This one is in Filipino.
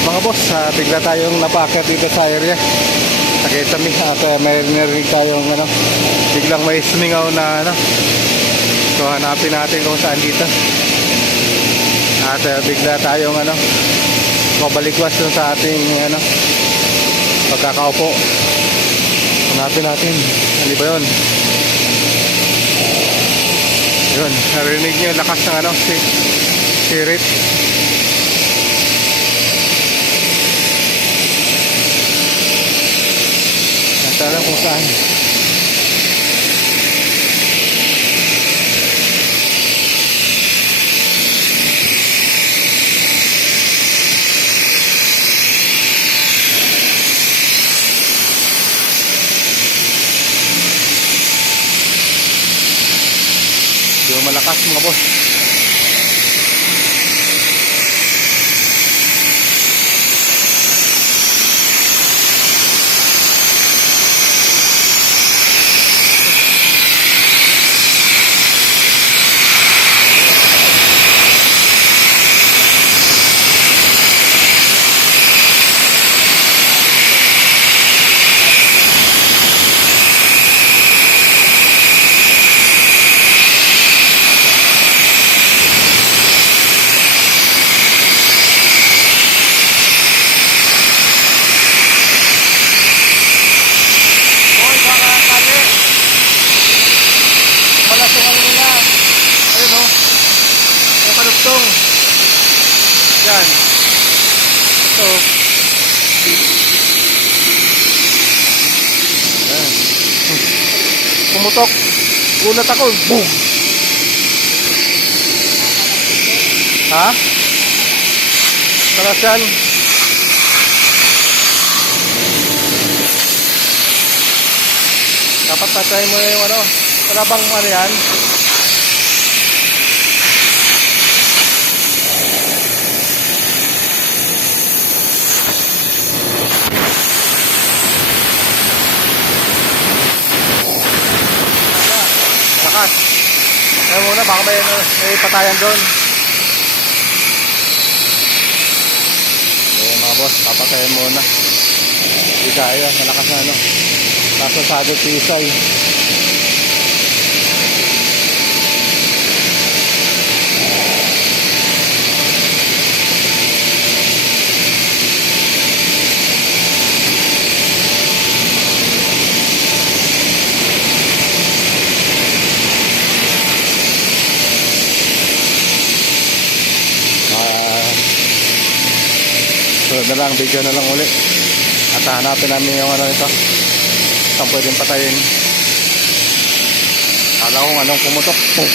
Mga boss, ah, bigla tayong napaakyat dito sa area. Nakita mi at uh, may narinig tayong ano, biglang may sumingaw na ano. So hanapin natin kung saan dito. At uh, bigla tayong ano, mabalikwas dun sa ating ano, pagkakaupo. Hanapin natin. Ano ba yun? Yun, narinig nyo lakas ng ano, si spirit. Nasa alam kung saan. Ba malakas mga boss? Padugtong. Yan. Ito. Yan. Pumutok. Unat ako. Boom. Ha? Talas yan. Dapat tatry mo na yung ano. Wala bang ano yan? Lakas. Kaya muna, baka may, ano, may patayan doon. So mga boss, papatayin muna. Hindi kaya, malakas na ano. Nasa sagot pisay. Sunod na lang, video na lang uli. At hanapin namin yung ano ito. Saan pwedeng patayin. Kala ko anong pumutok. Boom.